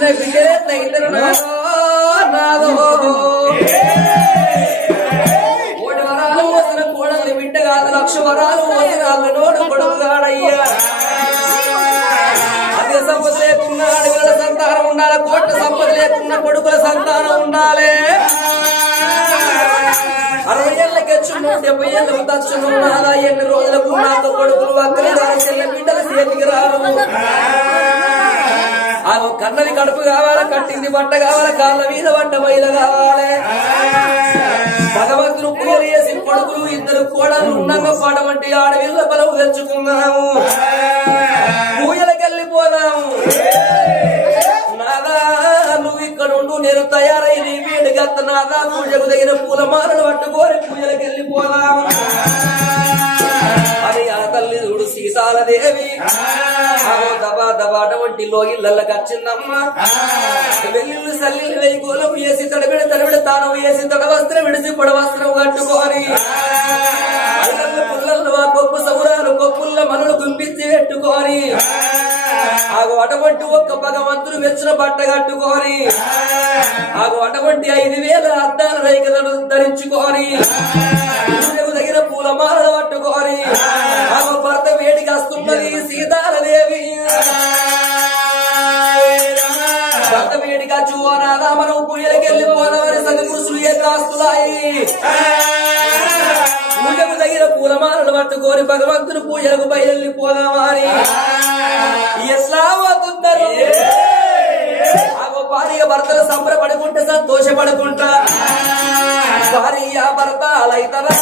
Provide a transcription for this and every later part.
పుట్టిన బిడ్డలే ఇద్దరు నాదో కోటి వరాలు వసిన కోడలు బిడ్డ కాదు 1,00,000 వరాలు వసిన నోడు కొడుకు కాడయ్యా అదే సంపద లేకున్నా అడవుల సంతానం ఉండాలి కోట్ల సంపద లేకున్నా కొడుకుల సంతానం ఉండాలి 60 ఏళ్ళకి వచ్చును 70 ఏళ్ళకు తచ్చును నాదా ఎన్ని రోజులకు నాతో కొడుకులు అక్కడే చెల్ల బిడ్డల చేతికి రాను ఆమె కన్నది కడుపు కావాలి కట్టింది బట్ట కావాలి కాళ్ళ మీద పడ్డ మైల కావాలి భగవంతుడు పూజలు చేసి కొడుకులు ఇద్దరు కోడలు ఉన్నంగా పాడమంటే ఆడవిల్ల బలవు తెచ్చుకున్నాము పూజలకెళ్ళిపోదాము నాదా నువ్వు ఇక్కడ ఉండు నేను తయారై నీ వీడి గత్త నాదా పూజకు తగిన పూలమాలను పట్టుకోని పూజలకెళ్ళిపోదాము అని ఆ తల్లి చూడు సీతాలదేవి దబా దబా అటువంటిలో ఇళ్ళకి వచ్చిందమ్మ వెల్లుల్లి సల్లిళ్ళు వేయి గోలం వేసి తడబిడ తానం వేసి తడ వస్త్రం విడిచి పొడ వస్త్రం కట్టుకొని అల్లల్లో పుల్లల్లో ఆ కొప్పు సౌరాలు కొప్పుల్లో మనులు గుంపించి పెట్టుకొని ఆగు అటువంటి ఒక్క భగవంతుడు మెచ్చిన బట్ట కట్టుకొని ఆగు అటువంటి 5,000 అద్దాల రైకలను ధరించుకొని తగిన పూలమాలను పట్టుకొని ఆగు భర్త వేడికి వస్తున్నది సీతాలదేవి భర్త వేడిగా చూవనాదా మనం పూజలకెళ్ళిపోదామని సగపురుషులు ఏ కాస్తున్నాయి పూజకు తగిన పూలమాలను పట్టుకొని భగవంతుని పూజలకు బయలుపోదామని ఎట్లా అవుతున్నారు ఆగో భార్య భర్తలు సంబరపడుకుంటే సంతోషపడుకుంటా భార్య భర్త అలైతరా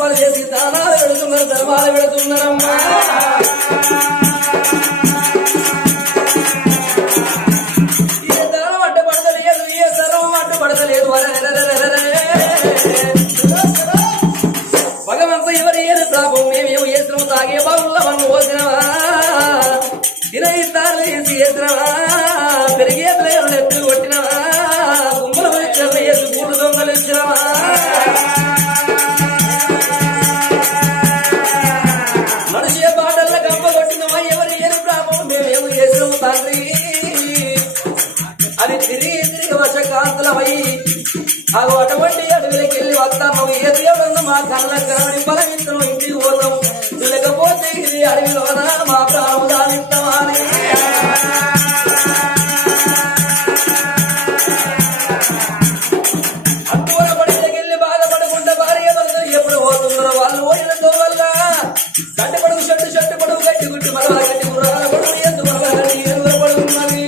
దీపాలు చేసి దానాలు పెడుతున్నారు, ధర్మాలు పెడుతున్నారమ్మా. ఏ దానం అడ్డుపడతలేదు, ఏ సర్వం అడ్డుపడతలేదు. భగవంత ఎవరు ఏది ప్రాపం మేమేమో చేసినాము, తాగే బాగుల్లో మనం పోసినవా, తినయిస్తాను వేసి చేసినవా, పెరిగే ప్లేయర్లు ఎత్తులు కొట్టినవా, గుమ్మల చెర్ల ఎత్తు మూడు దొంగలు ఇచ్చినవా. మనిషి బాటల్లో గంప కొట్టినవా, ఎవరు ఏది ప్రాపం మేమేమో చేసినాము తండ్రి అని తిరిగి తిరిగి వర్షకాంతులమై అవి అటువంటి అడవిలోకి వెళ్ళి వస్తాము. ఏది ఎవరన్నా మా కళ్ళ కనబడి బలమించను ఇంటికి పోతాము, లేకపోతే ఇది అడవిలోన మా ప్రాణం దానిస్తామని. అక్కువ పడికెళ్ళి బాధపడకుండా భార్య భర్తలు ఎప్పుడు పోతున్నారో వాళ్ళు పోయినతో వల్ల గడ్డి పడుగు చెట్టు పడుగు గడ్డి గుట్టి మరవ గడ్డి గుర్రాల పడుగు ఎందు మరవ గడ్డి ఎదురు పడుతున్నది.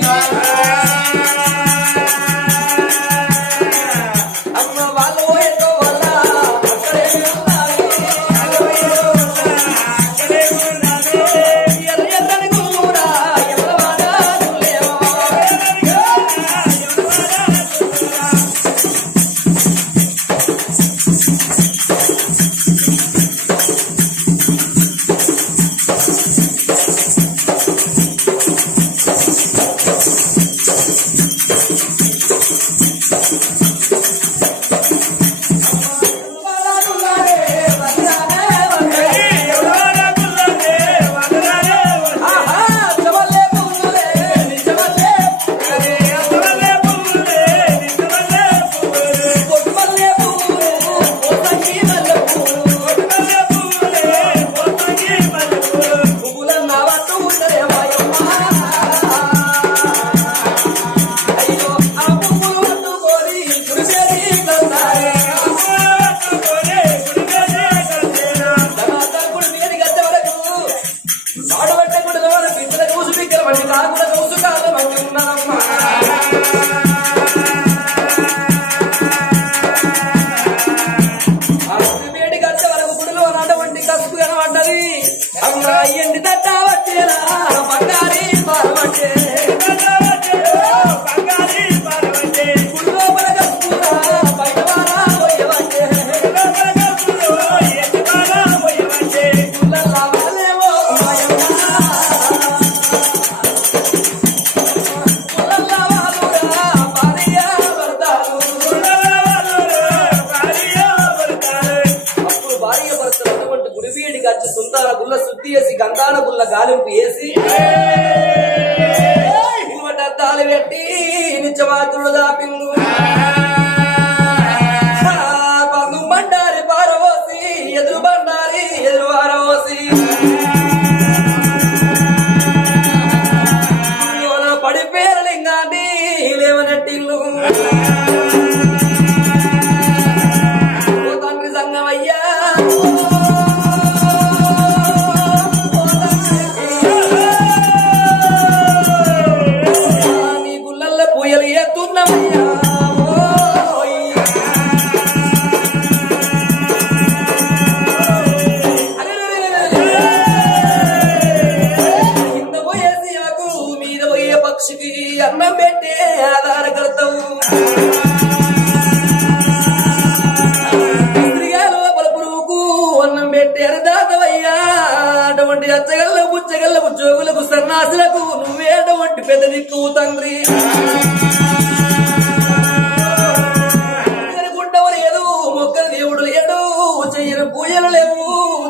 గంధాన గుల్ల గాలింపు వేసి అద్దాలు పెట్టి నిత్యమాత్రుడు దాపిండు. పందు బండారి పారవోసి ఎదురు బండారి ఎదురు వారవోసి పడిపోయిన లింగాన్ని లేవనట్టిల్లు. తండ్రి సంగమయ్యా అన్నం పెట్టే ఆధారకర్తవు స్త్రీగాలు పలుపురుకు అన్నం పెట్టే అరదాతవయ్యా. అటువంటి అచ్చగల్ల బుచ్చగల్ల ఉద్యోగులకు సన్నాసులకు నువ్వే అటువంటి పెద్ద దిక్కు తండ్రి. తిరుగుండవు లేదు, మొక్కలు దేవుడు లేడు, చెయ్యని పూజలు లేవు,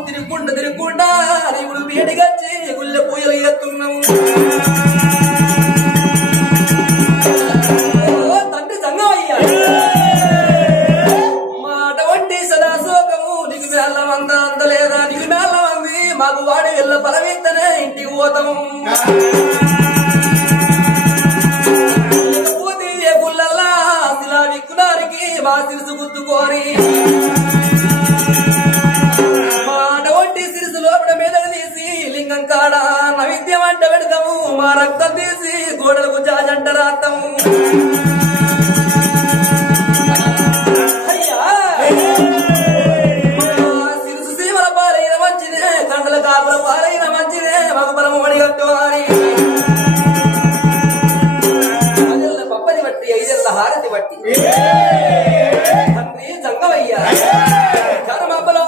తిరుగుకుండా దేవుడు వేడిగచ్చి గుళ్ళ పూజలు ఎత్తున్నావు. అందలేదా నీకు మేళ మంది మాకు వాడి వెళ్ళ బలవిత్తనే ఇంటికి పోతాము. పోతే ఏ గుళ్ళల్లా శిలా విక్కునారికి మా సిరుసు గుద్దుకోరి మా అటువంటి సిరుసు లోపల మీద తీసి లింగం కాడ నైవేద్యం అంట పెడతాము. మా రక్తం తీసి గోడలకు జాజంట రాస్తాము. అయ్యా రట్టు అని పప్పది బట్టి 5 ఏళ్ల హారతి బట్టి తండ్రి జంగమయ్యా కర్మబలో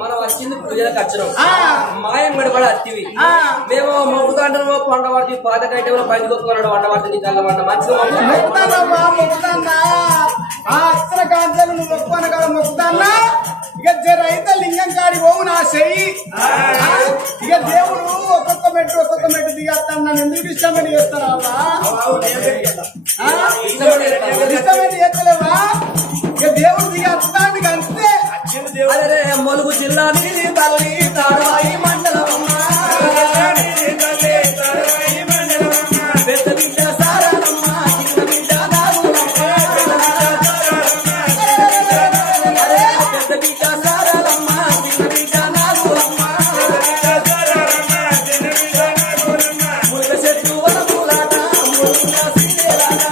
మనం వచ్చింది పూజలకు వచ్చినాం మాయం గడపడ అత్తివి మేము మొక్కుదండలో పండ పడుతుంది పాత కట్టెలో పైకి కొట్టుకున్నాడు వంట పడుతుంది కళ్ళ వంట మంచిగా మొక్కుతాను కదా మొక్కుతాన్నా ఇక రైత లింగం కాడి పోవు నా చెయ్యి ఇక దేవుడు ఒక్కొక్క మెట్టు దిగేస్తాను నన్ను ఎందుకు ఇష్టమని చేస్తారా ఇష్టమని చేస్తలేవా ఇక దేవుడు దిగేస్తాను అంతే అదే మొలుగు జిల్లా తల్లి తాడవాయి మండలం పెద్ద బిడ్డ సారాలమ్మ చిన్న బిడ్డ పెద్ద బిడ్డ సారాలమ్మ చిన్న బిడ్డ నాగులమ్మ ముళ్ళ చెట్టు వరకులాట ముళ్ళ సీలేలాట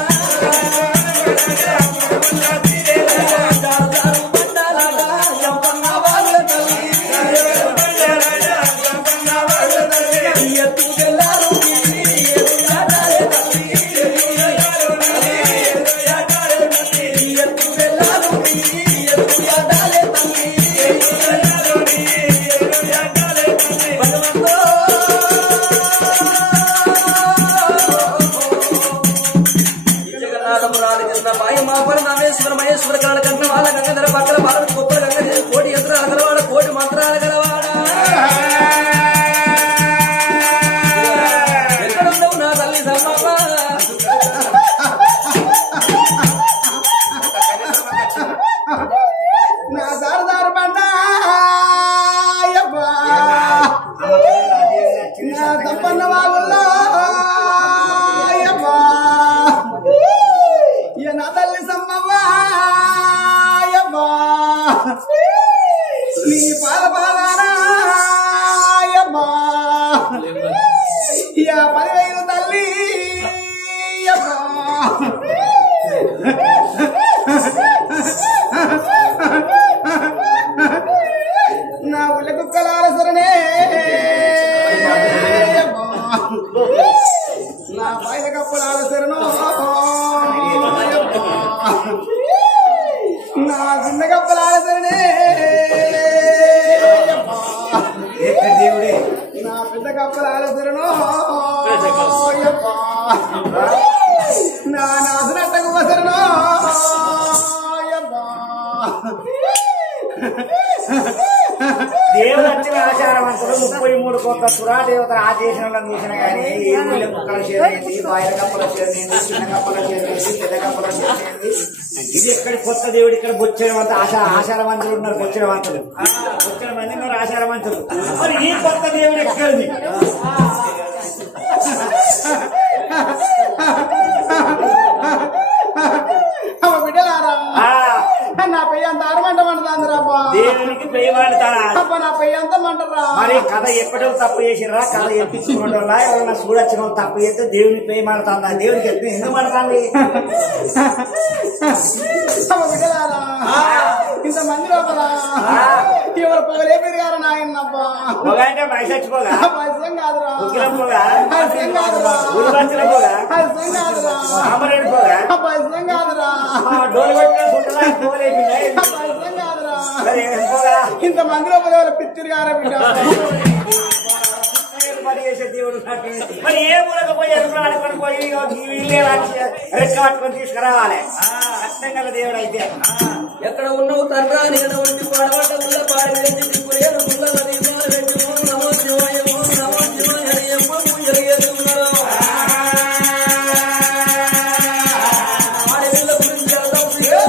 మహేశ్వర కాల గంగ వాళ్ళ గంగధర పక్కల భారత గొప్పల గంగ కోటి యంత్రాల గలవాడ కోటి మంత్రాల గలవాడ ఎక్కడున్నావు నా తల్లి సమ్మమ్మ నా దారదారు బండ నా తప్పన్న బాబుల్లో నా తల్లి సమ్మవ్వా నీ పాల పాదారాయమ్మా 10,000 తల్లి నా ఉల్ల కుక్కలాల సరనే నా పైన కప్పులాల సరను నా చిన్న కప్పులాల సరనే దేవుడే నా పెద్ద కప్పులాల సరను నా నాసునట్టకు వసరను దేవుడు వచ్చిన ఆచారవంతుడు 33 కోట్ల సురాదేవతల ఆదేశంలో చూసిన కానీ ఏ ఊళ్ళో కుక్కల చేరేది బాయిల కప్పల చేరేది చిన్న కప్పల చేరేది పెద్ద కప్పల చేరేది ఇది ఎక్కడి కొత్త దేవుడు ఇక్కడ బొచ్చడవంత ఆచారవంతులు ఉన్నారు బొచ్చడవంతులు మంది ఉన్నారు ఆచారవంతులు మరి ఈ కొత్త దేవుడు ఎక్కడిది బిడ్డలారా నా పెయ్యి అంత అరమంట మంటదాందిరాబ్బా దేవునికి పేయమంటారా నా పెయ్యి అంత మంటరా మరి కథ ఎప్పటో తప్పు చేసిరా కథ ఎప్పించుకోవడం ఎవరైనా చూడొచ్చిన తప్పు చేస్తే దేవునికి పేయమంటుందా దేవునికి ఎప్పుడు ఎందుకు మంటుంది బిడ్డలారా ఇంతమంది లోపల ఎవరు పొగలే పెరిగారు నాయనబ్బా పొగంటే వయసు వచ్చిపోగా పరిచయం కాదురా పోగా పరిచయం కాదురా ఉడిపంచిన పోగా పరిచయం కాదురా ఆమరేడు పోగా పరిచయం కాదురా డోలు కొట్టిన సుట్టలా పోలేపిందా పరిచయం కాదురా పోగా ఇంతమంది లోపల ఎవరు పిచ్చిరు గారా బిడ్డ దేవుడు మరి ఏ మూలకు పోయి ఎరుపు ఆడుకొని పోయి ఇల్లే రెక్క పట్టుకొని తీసుకురావాలి అర్థం కల దేవుడు అయితే ఎక్కడ ఉన్నావు తండ్రా నేను వచ్చి పాడబడ్డ ముళ్ళ పాడి వెళ్ళి దిక్కులేరు ముళ్ళ నది నమో శివాయ నమో శివాయ ఎమ్మ పూజలు చేస్తున్నాడు ఆడపిల్ల గురించి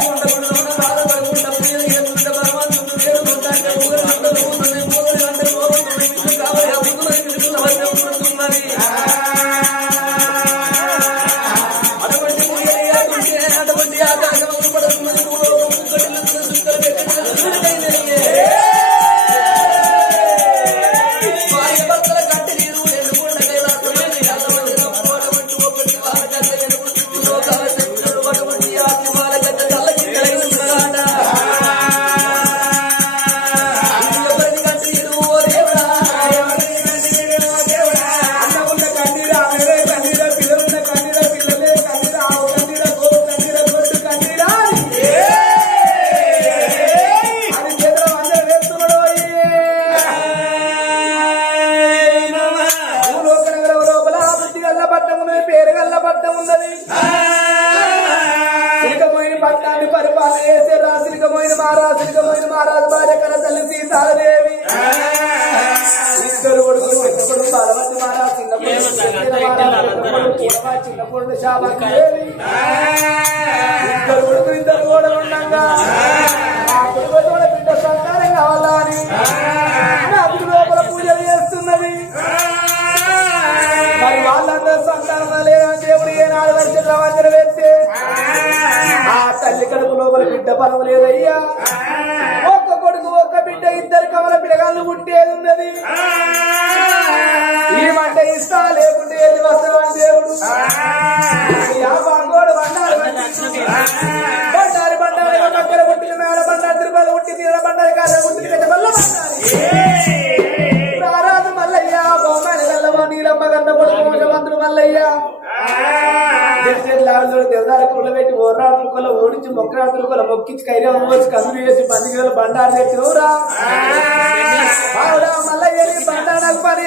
ఉండకుండా బాధపడకుండా పూజలు చేస్తుంటే భగవంతుడు వేడుకుంటాంటే ఊరు అందరూ కావాలి అటువంటి అటువంటి ఆకాశం పడుతున్నది వాళ్ళు వేసే రాశిలికమైన మహారాజు భార్య కల తల్లి సీతాదేవి ఇద్దరు కొడుకులు చిన్నప్పుడు బాలవతి మహారాజు చిన్నప్పుడు శాబాదేవి ఇద్దరు కొడుకులు ఇద్దరు కూడా ఉండగా నా కొడుకు కూడా బిడ్డ సంతానం కావాలా అని నాకు లోపల పూజలు చేస్తున్నది. మరి వాళ్ళందరూ సంతానం లేదని దేవుడు ఏనాడు వర్షంలో వందర వేస్తే ఆ తల్లి కడుపు లోపల బిడ్డ పరం లేదయ్యా. ఒక్క కొడుకు ఒక్క బిడ్డ ఇద్దరు కమల పిల్లగాళ్ళు పుట్టేది ఉన్నది. ఏమంటే ఇస్తా లేకుంటే ఏది వస్తామని దేవుడు బాగోడు బండారు దగ్గర పుట్టిన మేడ బండారు తిరుపతి పుట్టి తీర బండారు కాదు పుట్టిన వల్ల రారాజు మల్లయ్య బొమ్మ నీలమ్మ గంట కొడుకు మంత్రులు మల్లయ్య దేవదారి కుళ్ళ పెట్టి ఓర్రాత్రుల కొల ఓడించి మొక్కరాత్రుల కొల మొక్కించి కైరా వచ్చి కందులు వేసి 10 కిలోల బండారు తెచ్చినవురా మల్లయ్య బండారు నాకు పని